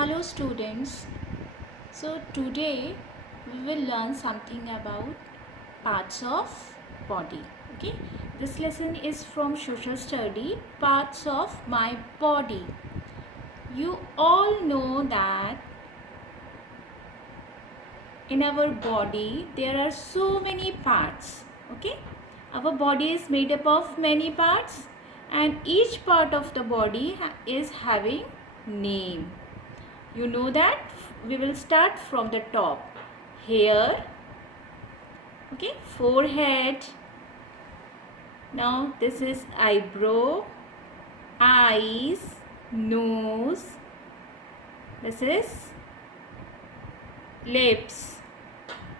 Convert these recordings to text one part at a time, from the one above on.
Hello students. So today we will learn something about parts of body. Okay. This lesson is from social study, parts of my body. You all know that in our body there are so many parts. Okay. Our body is made up of many parts and each part of the body is having name. You know that. We will start from the top. Hair, okay, forehead. Now this is eyebrow, eyes, nose. This is lips,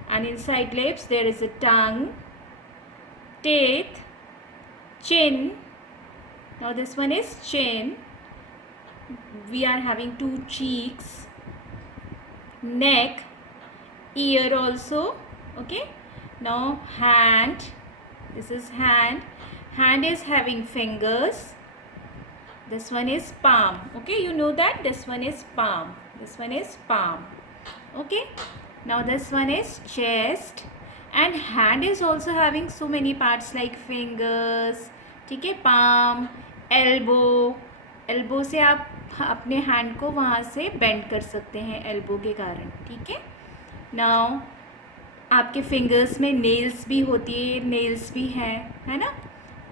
and inside lips there is a tongue, teeth, chin. Now this one is chin. We are having two cheeks, neck, ear also. Okay. Now hand. This is hand. Hand is having fingers. This one is palm. Okay, you know that this one is palm. This one is palm. Okay. Now this one is chest. And hand is also having so many parts like fingers. ठीक है, palm, elbow. Elbow से आप अपने hand को वहाँ से bend कर सकते हैं elbow के कारण. ठीक है. Now आपके फिंगर्स में नेल्स भी होती है, नेल्स भी है ना.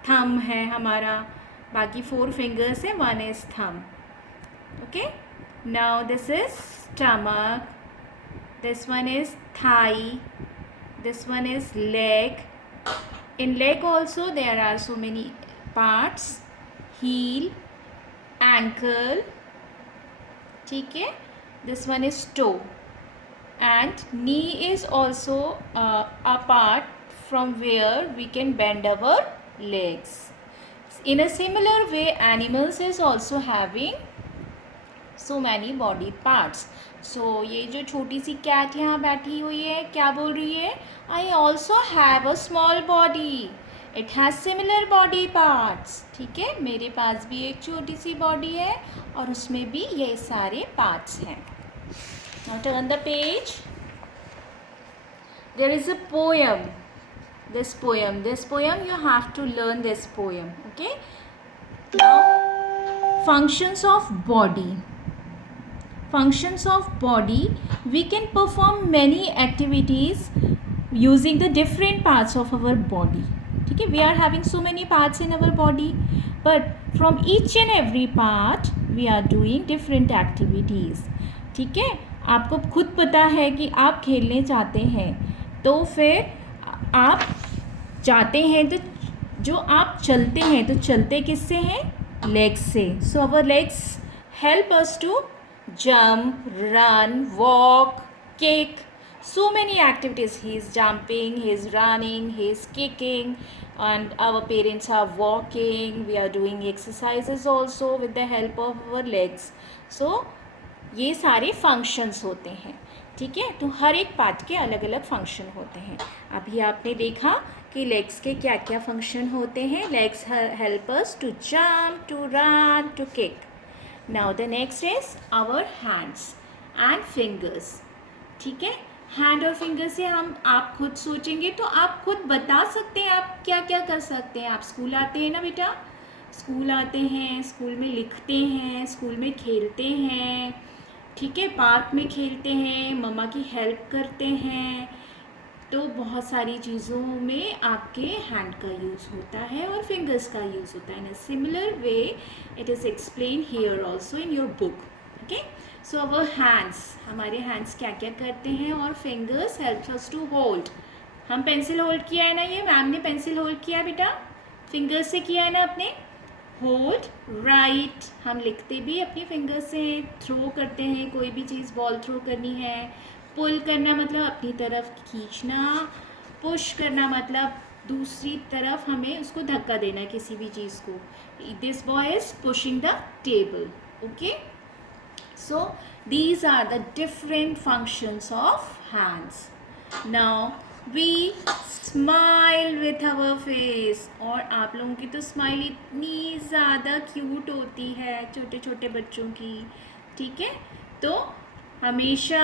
थम है हमारा, बाकी 4 फिंगर्स है, 1 is thumb. Okay. Now this is stomach, this one is thigh, this one is leg. In leg also there are so many parts. Heel, ankle. ठीक है. This one is toe. And knee is also a part from where we can bend our legs. In a similar way, animals is also having so many body parts. So ये जो छोटी सी cat यहाँ बैठी हुई है, क्या बोल रही है? I also have a small body. It has similar body parts. ठीक है, मेरे पास भी एक छोटी सी बॉडी है और उसमें भी ये सारे पार्ट्स हैं. Now turn the page. There is a poem. This poem you have to learn this poem. Okay. Now functions of body. Functions of body. We can perform many activities using the different parts of our body. Okay. We are having so many parts in our body, but from each and every part we are doing different activities. ठीक है. आपको खुद पता है कि आप खेलने चाहते हैं तो फिर आप जाते हैं, तो जो आप चलते हैं तो चलते किससे हैं? लेग्स से. So our legs help us to jump, run, walk, kick. So many activities. He is jumping, he is running, he is kicking, and our parents are walking. We are doing exercises also with the help of our legs. So ये सारे functions होते हैं. ठीक है. तो हर एक part के अलग अलग फंक्शन होते हैं. अभी आपने देखा कि लेग्स के क्या क्या फंक्शन होते हैं. Legs help us to jump, to run, to kick. Now the next is our hands and fingers. ठीक है. हैंड और फिंगर से आप खुद सोचेंगे तो आप खुद बता सकते हैं आप क्या क्या कर सकते हैं. आप स्कूल आते हैं ना बेटा, स्कूल आते हैं, स्कूल में लिखते हैं, स्कूल में खेलते हैं. ठीक है. पार्क में खेलते हैं, मम्मा की हेल्प करते हैं. तो बहुत सारी चीज़ों में आपके हैंड का यूज़ होता है और फिंगर्स का यूज़ होता है. In a similar way it is explain here also in your book. Okay. So our hands, हमारे हैंड्स क्या क्या करते हैं, और fingers help us to hold. हम पेंसिल होल्ड किया है ना, ये मैम ने पेंसिल होल्ड किया बेटा, फिंगर्स से किया है ना अपने. Hold, right. हम लिखते भी अपनी फिंगर से. थ्रो करते हैं, कोई भी चीज़ बॉल थ्रो करनी है. पुल करना मतलब अपनी तरफ खींचना. पुश करना मतलब दूसरी तरफ हमें उसको धक्का देना किसी भी चीज़ को. This boy is pushing the table. Okay. So these are the different functions of hands. Now we smile with our face. और आप लोगों की तो स्माइल इतनी ज़्यादा क्यूट होती है छोटे छोटे बच्चों की. ठीक है. तो हमेशा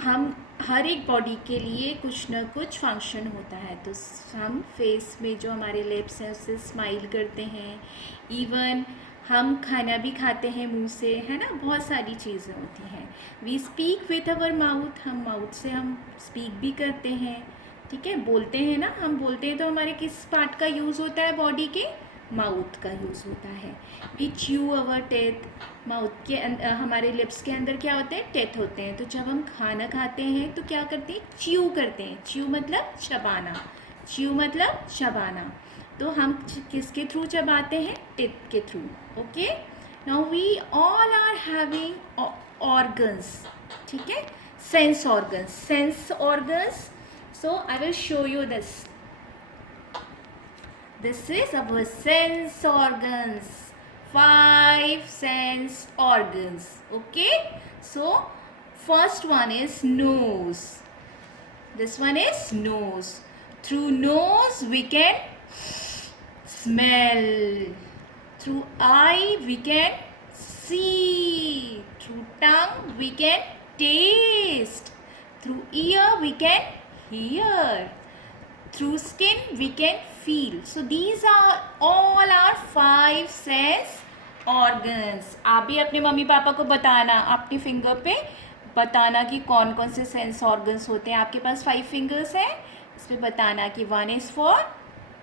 हम हर एक बॉडी के लिए कुछ ना कुछ फंक्शन होता है। तो हम फेस में जो हमारे लिप्स हैं उससे स्माइल करते हैं, इवन हम खाना भी खाते हैं मुंह से, है ना, बहुत सारी चीज़ें होती हैं। We speak with our mouth, हम माउथ से हम स्पीक भी करते हैं, ठीक है, बोलते हैं ना, हम बोलते हैं तो हमारे किस पार्ट का यूज़ होता है बॉडी के, माउथ का यूज़ होता है। We chew our teeth, mouth के हमारे लिप्स के अंदर क्या होते हैं, टेथ होते हैं। तो जब हम खाना खाते हैं तो क्या करते हैं, च्यू करते हैं। च्यू मतलब चबाना, च्यू मतलब चबाना। तो हम किसके थ्रू चबाते हैं, टेथ के through. Okay, now we all are having organs, ठीक है, sense organs, sense organs. So I will show you this. This is our sense organs. 5 sense organs. Okay. So first one is nose. This one is nose. Through nose we can smell. Through eye we can see. Through tongue we can taste. Through ear we can hear. Through skin we can feel. So these are all our 5 sense organs. आप भी अपने mummy papa को बताना, अपनी finger पे बताना कि कौन कौन से सेंस ऑर्गन्स होते हैं। आपके पास 5 फिंगर्स हैं, इस पर बताना कि 1 is for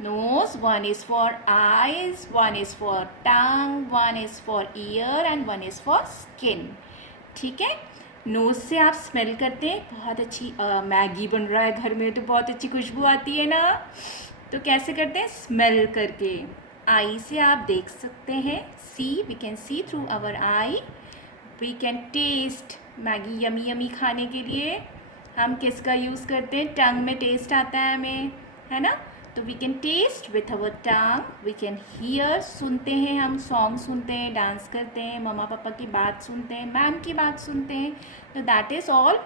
nose, 1 is for eyes, 1 is for tongue, 1 is for ear and 1 is for skin. ठीक है, नोज़ से आप स्मेल करते हैं, बहुत अच्छी मैगी बन रहा है घर में तो बहुत अच्छी खुशबू आती है ना, तो कैसे करते हैं, स्मेल करके। आई से आप देख सकते हैं, see, we can see through our eye. We can taste, Maggi yummy yummy खाने के लिए हम किसका यूज़ करते हैं, टंग में टेस्ट आता है हमें, है ना, तो we can taste with our tongue. We can hear, सुनते हैं हम, सॉन्ग सुनते हैं, डांस करते हैं, मम्मा पापा की बात सुनते हैं, मैम की बात सुनते हैं, तो that is all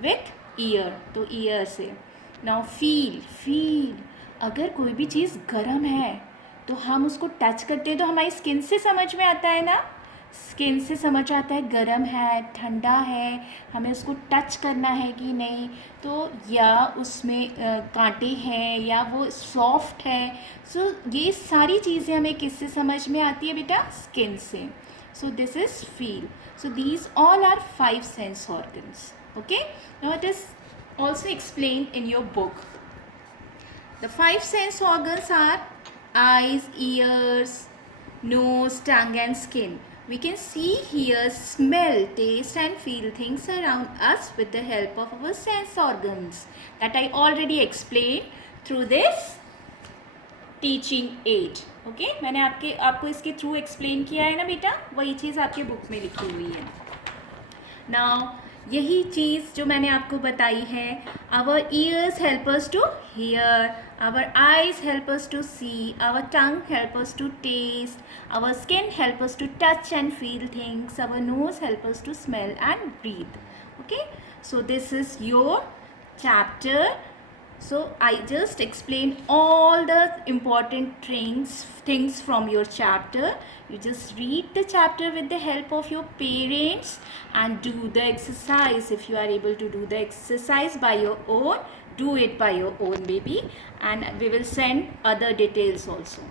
with year, तो ईयर से। नाउ फील, फील, अगर कोई भी चीज़ गर्म है तो हम उसको टच करते हैं तो हमारी स्किन से समझ में आता है ना, स्किन से समझ आता है गर्म है, ठंडा है, हमें उसको टच करना है कि नहीं, तो या उसमें कांटे हैं या वो सॉफ्ट है। सो ये सारी चीज़ें हमें किससे समझ में आती है बेटा, स्किन से। So this is feel. So these all are 5 sense organs. Okay, now it is also explained in your book. The 5 sense organs are eyes, ears, nose, tongue and skin. We can see, hear, smell, taste and feel things around us with the help of our sense organs that I already explained through this teaching add. Okay, मैंने आपको इसके through explain किया है ना बेटा, वही चीज़ आपके book में लिखी हुई है. नाउ यही चीज़ जो मैंने आपको बताई है, our ears help us to hear, our eyes help us to see, our tongue help us to taste, our skin help us to touch and feel things, our nose help us to smell and breathe. Okay, so this is your chapter. So I just explained all the important things from your chapter. You just read the chapter with the help of your parents and do the exercise. If you are able to do the exercise by your own, do it by your own baby, and we will send other details also.